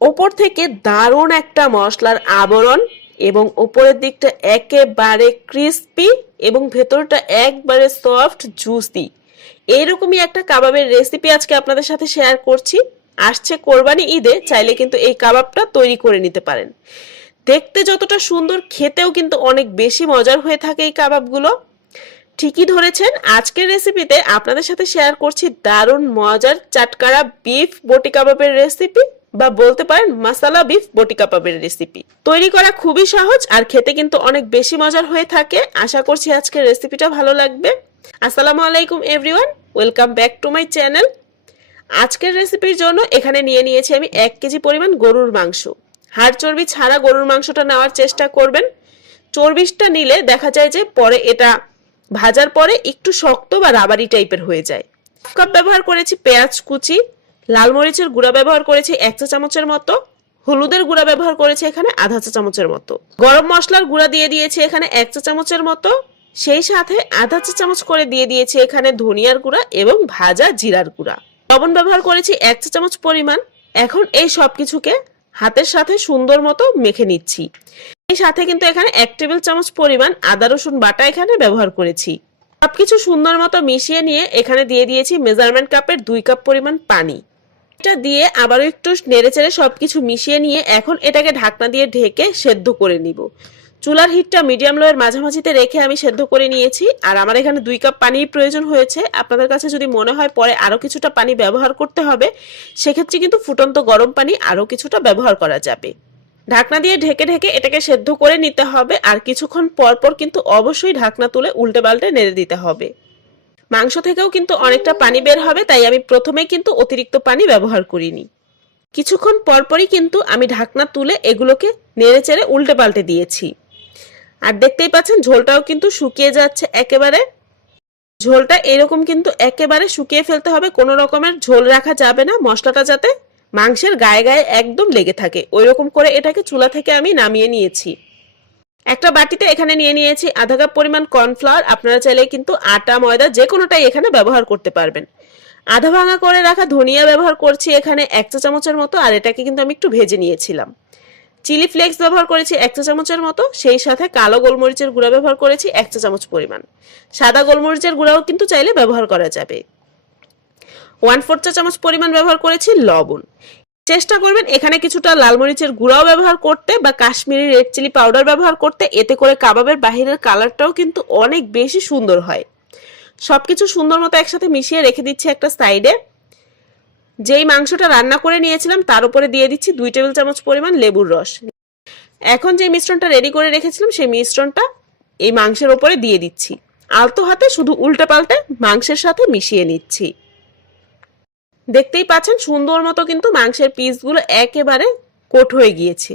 ওপর থেকে দারুণ একটা মশলার আবরণ এবং ওপরের দিকটা একেবারে ক্রিস্পি এবং ভেতরটা একবারে সফট জুসি। এইরকমই একটা কাবাবের রেসিপি আজকে আপনাদের সাথে শেয়ার করছি। আসছে কোরবানি ঈদে, চাইলে কিন্তু এই কাবাবটা তৈরি করে নিতে পারেন। দেখতে যতটা সুন্দর, খেতেও কিন্তু অনেক বেশি মজার হয়ে থাকে এই কাবাবগুলো। ঠিকই ধরেছেন, আজকের রেসিপিতে আপনাদের সাথে শেয়ার করছি দারুণ মজার চাটকারা বিফ বটি কাবাবের রেসিপি, বা বলতে পারেন মাসালা বিফ বটি কাবাবের রেসিপি। তৈরি করা খুবই সহজ আর খেতে কিন্তু অনেক বেশি মজার হয়ে থাকে। আশা করছি আজকের রেসিপিটা ভালো লাগবে। আসসালামু আলাইকুম everyone, welcome back to my channel. আজকের রেসিপির জন্য এখানে নিয়েছি আমি 1 কেজি পরিমাণ গরুর মাংস। হাড় চর্বি ছাড়া গরুর মাংসটা নেওয়ার চেষ্টা করবেন। চর্বিটা নিলে দেখা যায় যে পরে এটা ভাজার পরে একটু শক্ত বা রাবারি টাইপের হয়ে যায়। 1 কাপ ব্যবহার করেছি পেঁয়াজ কুচি, লাল মরিচের গুঁড়া ব্যবহার করেছি 1 চা চামচের মতো, হলুদের গুঁড়া ব্যবহার করেছি এখানে আধা চা চামচের মতো, গরম মশলার গুঁড়া দিয়ে দিয়েছি এখানে 1 চা চামচের মতো, সেই সাথে আধা চা চামচ করে দিয়ে দিয়েছি এখানে ধনিয়ার গুঁড়া এবং ভাজা জিরার গুঁড়া। লবণ ব্যবহার করেছি 1 চা চামচ পরিমাণ। এখন এই সবকিছুকে হাতের সাথে সুন্দর মতো মেখে নিচ্ছি। এই সাথে কিন্তু এখানে 1 টেবিল চামচ পরিমাণ আদা রসুন বাটা এখানে ব্যবহার করেছি। সবকিছু সুন্দর মতো মিশিয়ে নিয়ে এখানে দিয়ে দিয়েছি মেজারমেন্ট কাপের 2 কাপ পরিমাণ পানি। এটা দিয়ে আবারও একটু নেড়েচেড়ে সবকিছু মিশিয়ে নিয়ে এখন এটাকে ঢাকনা দিয়ে ঢেকে সেদ্ধ করে নিব। চুলার হিটটা মিডিয়াম লোয়ের মাঝামাঝিতে রেখে আমি সেদ্ধ করে নিয়েছি। আর আমার এখানে 2 কাপ পানির প্রয়োজন হয়েছে। আপনাদের কাছে যদি মনে হয় পরে আরো কিছুটা পানি ব্যবহার করতে হবে, সেক্ষেত্রে কিন্তু ফুটন্ত গরম পানি আরো কিছুটা ব্যবহার করা যাবে। ঢাকনা দিয়ে ঢেকে ঢেকে এটাকে সেদ্ধ করে নিতে হবে। আর কিছুক্ষণ পর পর কিন্তু অবশ্যই ঢাকনা তুলে উল্টে পাল্টে নেড়ে দিতে হবে। মাংস থেকেও কিন্তু অনেকটা পানি বের হবে, তাই আমি প্রথমে কিন্তু অতিরিক্ত পানি ব্যবহার করিনি। কিছুক্ষণ পরপরই কিন্তু আমি ঢাকনা তুলে এগুলোকে নেড়ে চেড়ে উল্টে পাল্টে দিয়েছি। আর দেখতেই পাচ্ছেন ঝোলটাও কিন্তু শুকিয়ে যাচ্ছে একেবারে। ঝোলটা এরকম কিন্তু একেবারে শুকিয়ে ফেলতে হবে, কোনো রকমের ঝোল রাখা যাবে না। মশলাটা যাতে মাংসের গায়ে গায়ে একদম লেগে থাকে ওই রকম করে এটাকে চুলা থেকে আমি নামিয়ে নিয়েছি। একটা বাটিতে এখানে নিয়ে নিয়েছি আধা কাপ পরিমাণ কর্নফ্লাওয়ার। আপনারা চাইলে কিন্তু আটা ময়দা যে কোনোটাই এখানে ব্যবহার করতে পারবেন। আধা ভাঙা করে রাখা ধনিয়া ব্যবহার করছি এখানে 1 চা চামচের মতো, আর এটাকে কিন্তু আমি একটু ভেজে নিয়েছিলাম। চিলি ফ্লেক্স ব্যবহার করেছি 1 চা চামচের মতো, সেই সাথে কালো গোলমরিচের গুঁড়া ব্যবহার করেছি 1 চা চামচ পরিমাণ। সাদা গোলমরিচের গুঁড়াও কিন্তু চাইলে ব্যবহার করা যাবে। 1/4 চা চামচ পরিমাণ ব্যবহার করেছি লবণ। চেষ্টা করবেন এখানে কিছুটা লাল মরিচের গুঁড়াও ব্যবহার করতে বা কাশ্মীরি রেড চিলি পাউডার ব্যবহার করতে, এতে করে কাবাবের বাহিরের কালারটাও কিন্তু অনেক বেশি সুন্দর হয়। সবকিছু সুন্দর মতো একসাথে মিশিয়ে রেখে দিচ্ছি একটা সাইডে। যেই মাংসটা রান্না করে নিয়েছিলাম তার উপরে দিয়ে দিচ্ছি 2 টেবিল চামচ পরিমাণ লেবুর রস। এখন যে মিশ্রণটা রেডি করে রেখেছিলাম সেই মিশ্রণটা এই মাংসের উপরে দিয়ে দিচ্ছি। আলতো হাতে শুধু উল্টে পাল্টে মাংসের সাথে মিশিয়ে নিচ্ছি। দেখতেই পাচ্ছেন সুন্দর মতো কিন্তু মাংসের পিসগুলো একেবারে কোট হয়ে গিয়েছে।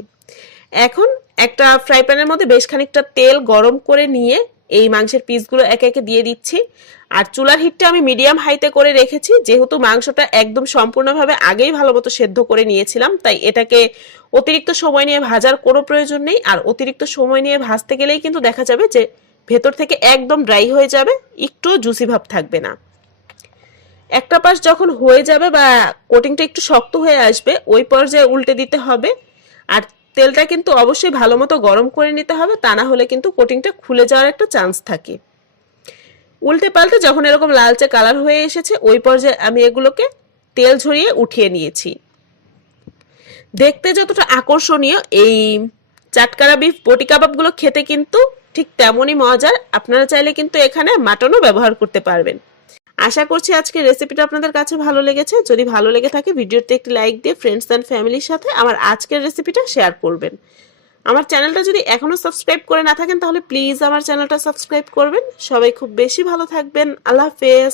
এখন একটা ফ্রাই প্যানের মধ্যে বেশ খানিকটা তেল গরম করে নিয়ে এই মাংসের পিসগুলো একে একে দিয়ে দিচ্ছি। আর চুলার হিটটা আমি মিডিয়াম হাইতে করে রেখেছি, যেহেতু মাংসটা একদম সম্পূর্ণভাবে আগেই ভালো মতো সেদ্ধ করে নিয়েছিলাম, তাই এটাকে অতিরিক্ত সময় নিয়ে ভাজার কোনো প্রয়োজন নেই। আর অতিরিক্ত সময় নিয়ে ভাজতে গেলেই কিন্তু দেখা যাবে যে ভেতর থেকে একদম ড্রাই হয়ে যাবে, একটু জুসি ভাব থাকবে না। একটা পাশ যখন হয়ে যাবে বা কোটিংটা একটু শক্ত হয়ে আসবে, ওই পর্যায়ে উল্টে দিতে হবে। আর তেলটা কিন্তু অবশ্যই ভালো মতো গরম করে নিতে হবে, তা না হলে কিন্তু কোটিংটা খুলে যাওয়ার একটা চান্স থাকে। উল্টে পাল্টে যখন এরকম লালচে কালার হয়ে এসেছে, ওই পর্যায়ে আমি এগুলোকে তেল ঝরিয়ে উঠিয়ে নিয়েছি। দেখতে যতটা আকর্ষণীয়, এই চাটকারা বিফ বটি কাবাবগুলো খেতে কিন্তু ঠিক তেমনই মজার। আপনারা চাইলে কিন্তু এখানে মাটনও ব্যবহার করতে পারবেন। আশা করছি আজকের রেসিপিটা আপনাদের কাছে ভালো লেগেছে। যদি ভালো লেগে থাকে ভিডিওতে একটি লাইক দিয়ে ফ্রেন্ডস এন্ড ফ্যামিলির সাথে আমার আজকের রেসিপিটা শেয়ার করবেন। আমার চ্যানেলটা যদি এখনো সাবস্ক্রাইব করে না থাকেন তাহলে প্লিজ আমার চ্যানেলটা সাবস্ক্রাইব করবেন। সবাই খুব বেশি ভালো থাকবেন। আল্লাহ হাফেজ।